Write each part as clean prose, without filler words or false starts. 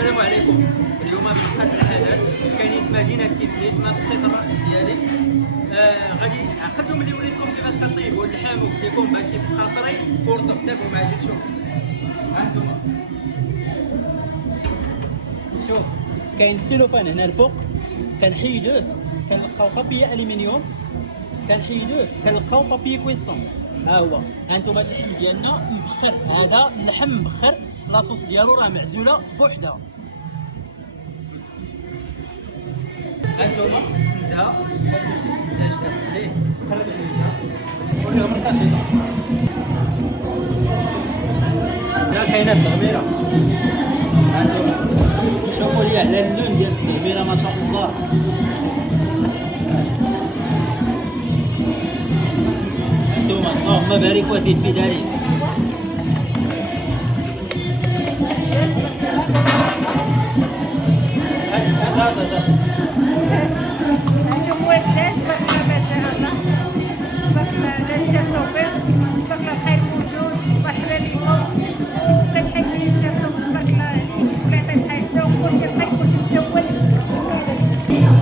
السلام عليكم. اليوم في قلب الحدث كاينين في مدينه كيفليت مسقط الراس ديالي. غادي عقلتم اللي وريتكم كيفاش كطيبوا اللحم وكليكم باش يبقى طري ورطب. تابعوا معايا تشوفوا. ها انتم شوف كاين السيلوفان هنا الفوق كنحيدوه كنلقاو بابي الومنيوم كنحيدوه كنلقاو بابي كويسون. ها هو هانتوما اللحم ديالنا مبخر. هذا اللحم مبخر لاصوص ديالو راه معزوله بوحدها. هانتوما النزهه كيفاش كتقليه قرب منها وريهم القشيطه. لا كاينه التغميره. هانتوما شوفوا لي على اللون ديال التغميره ما شاء الله. هانتوما اللهم بارك وزيد في دارك.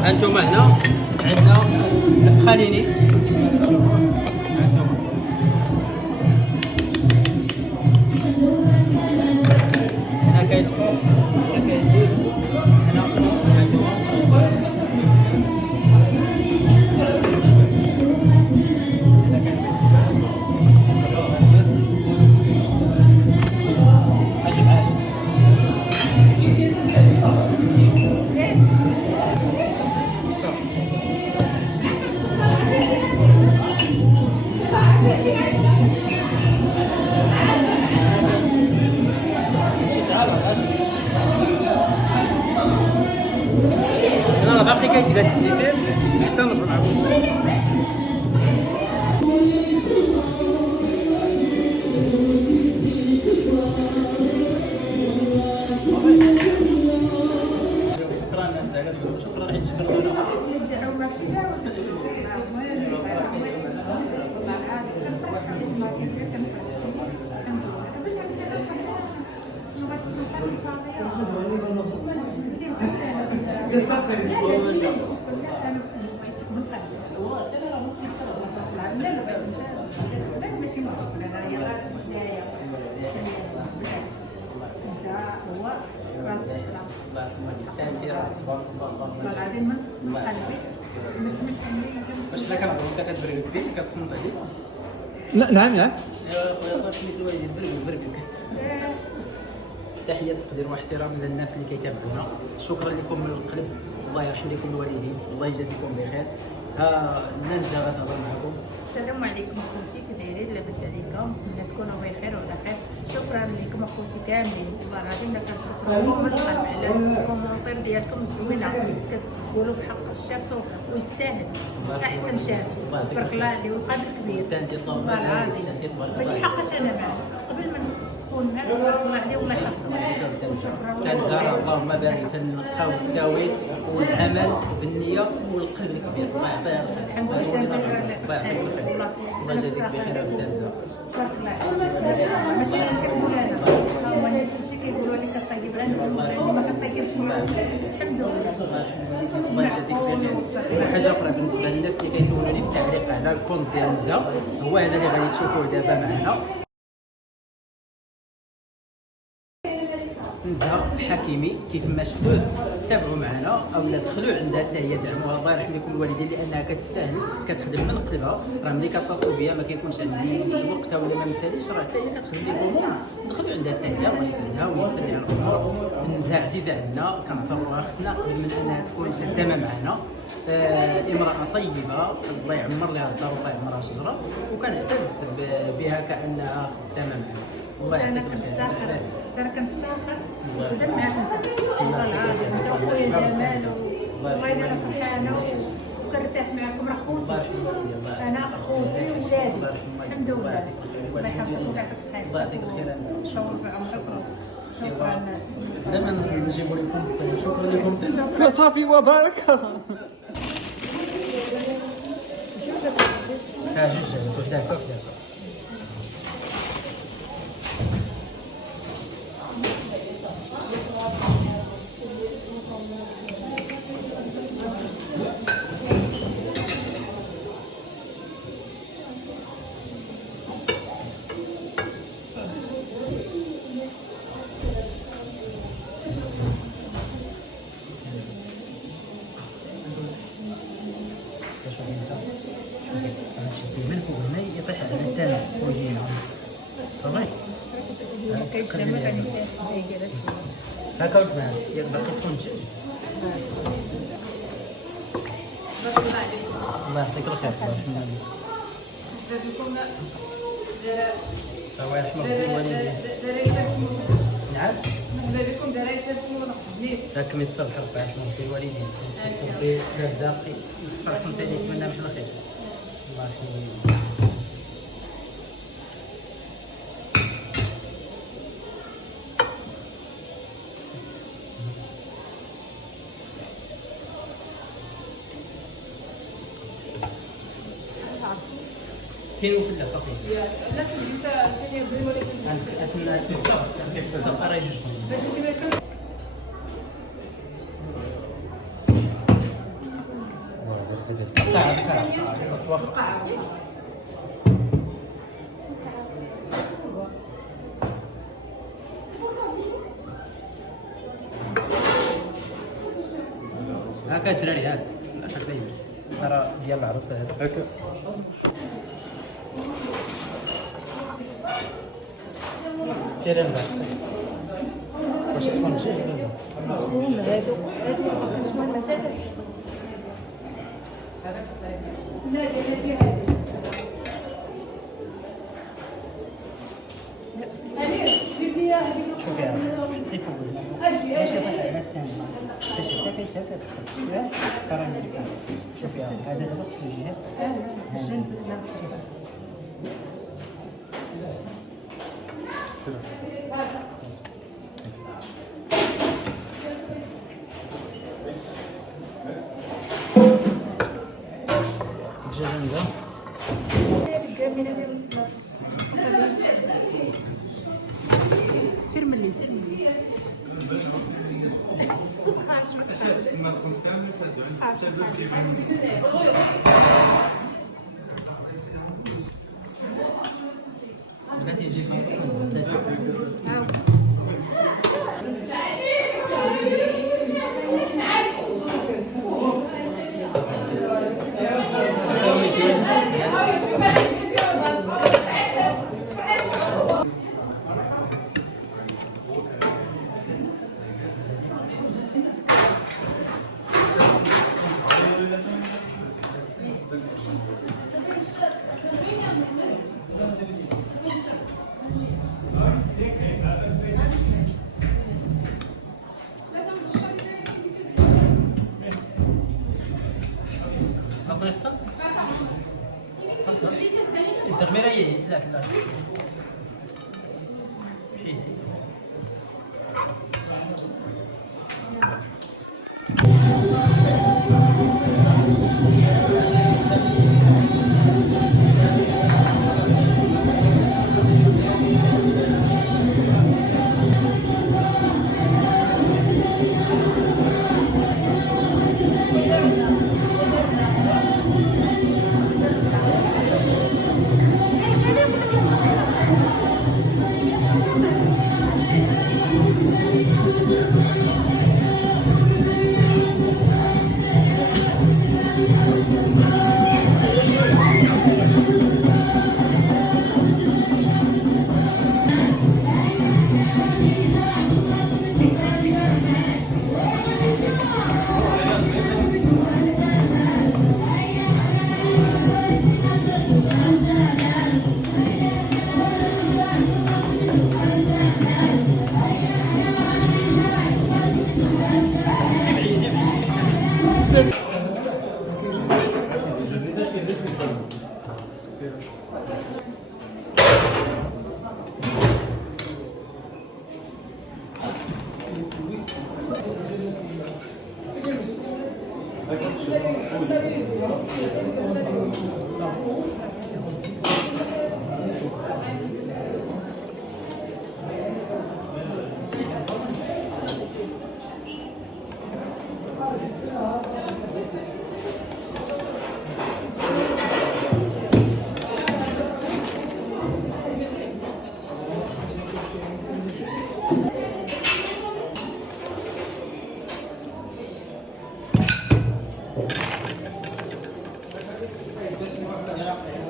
هانتوما هنا عندنا البخاليني. هانتوما هنا كاين هنا كاين زيت هنا هانتوما انا باقي كيتقاد التيفير حتى نرجع معكم. شكرا حيت شكرتونا. واش حنا كنهضروا انت كتبرقك فيه كتصنت عليه؟ لا نعم نعم. ايوا خويا طاش لي الوالدين برقك. تحيه تقدير واحترام للناس اللي كيتابعونا. شكرا لكم من القلب. الله يرحم لكم الوالدين الله يجازيكم بخير. ها نانجا غتهضر معكم. السلام عليكم اخوتي، كي دايرين؟ لاباس عليكم؟ نتمنى تكونوا بخير وعلى خير. شكرا لكم اخوتي كاملين، والله العظيم كنشكركم من القلب على الكومونتير ديالكم الزوينه كتقولوا بحق الشاف ويستاهل احسن شاف. تبارك الله عليه والقدر كبير. والله العظيم ماشي حقاش انا معاه قبل ما نكون معاه. تبارك الله عليه والله يحفظه. شكرا. كنزار اللهم بارك كنلقاو التاويل والعمل بالنيه والقلب الكبير. الله يعطيها الخير. الحمد لله. الله يجازيك بخير ابو تبارك الله. ماشي انا كنقول انا، هما الناس اللي كيقولوا لي كطيب غير اللي ما كطيبش الحمد لله. الله يجازيك بخير. حاجه اخرى بالنسبه للناس اللي كيسولوني في التعليق على الكونت ديال نزهه، هو هذا اللي غادي تشوفوه دابا معنا. نزهه الحكيمي كيف ما شفتوه تابعوا معنا اولا دخلوا عندها حتى هي دعموها. الله يرحم لكم الوالدين لانها كتستاهل كتخدم من قلبها. راه ملي كتصلوا بيا ما كيكونش عندي الوقت ولا ما مساليش، راه حتى هي كتخدم لكم. دخلوا عندها حتى هي الله يسهلها ويسر لها الامور. نزهه عزيزه عندنا كنعتبروها اختنا قبل من انها تكون خدامه معنا. امراه طيبه الله يعمر لها الدار والله يعمرها شجره، وكنعتز بها كانها خدامه معنا. الله انا يعطيك كنفتخر الخير. انا كنفتخر نخدم معاك انت. والله العظيم انت وخويا جمال والله انا فرحانه وكنرتاح معكم. راه خوتي انا خوتي وولادي الحمد لله. الله يحفظك ويعطيك الصحه. الله يعطيك الخير. شكرا بعمرك. شكرا. دائما نجيبوا لكم الطيب. شكرا لكم. وصافي وبركه. جوج وحده هكا وحده هكا. كلامك عن الناس هي جالس هكا ولد معاك ياك باقي سخون الدجاج. الله يعطيك الخير. الله يرحمك الوالدين. نعم راكم يتصبحوا ربي يرحمك الوالدين. ربي رزاقي يصبحكم ثاني نتمنى لكم الخير. الله يرحمه. سين وفلا صافي. لا تجلس سيني بدون ولكن صافي راه جوج. هاكا الدراري هاك راه ديال العروسه هذا هاكا. سير من بعد واش تكون الدجاج ولا لا؟ سخون هادو سخون ما زادش شوفي حطي فوق اجي على الثاني باش حتى كيتهكا شوفي هذا دابا في الجهه الجنب لا الدجاج سير ملي سير ملي بغيتي يجي Yeah.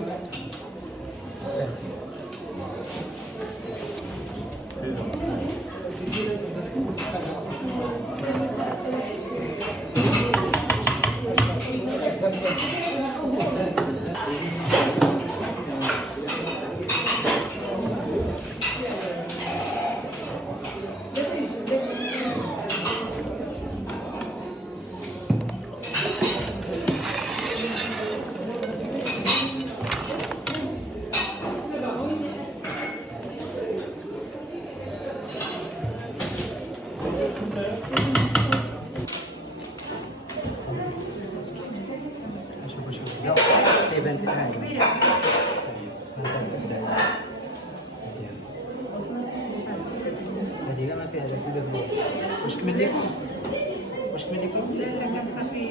شوف لا تيبان الان كبيره. هذه ما فيها هذاك الدبوع. واش كمل لكم؟ واش كمل لكم؟ لا لا كنبقى في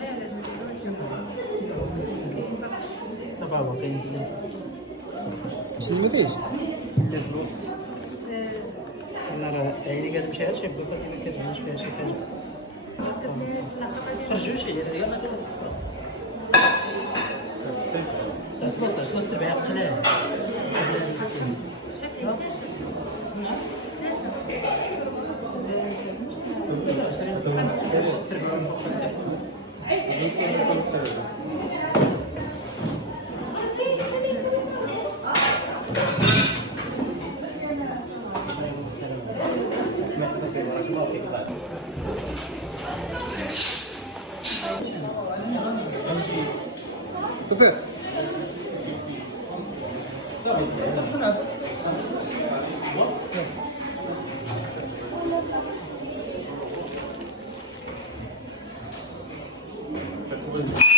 لا لا ما تديروش. دابا باقيين شنو بديت؟ الناس الوسط. انا راه عيني قاعد تمشي على شي بكره ما كتبانش فيها شي حاجه. خرجوا شي ديال ما توصل. توصل بها قلال. توفيق Thank you.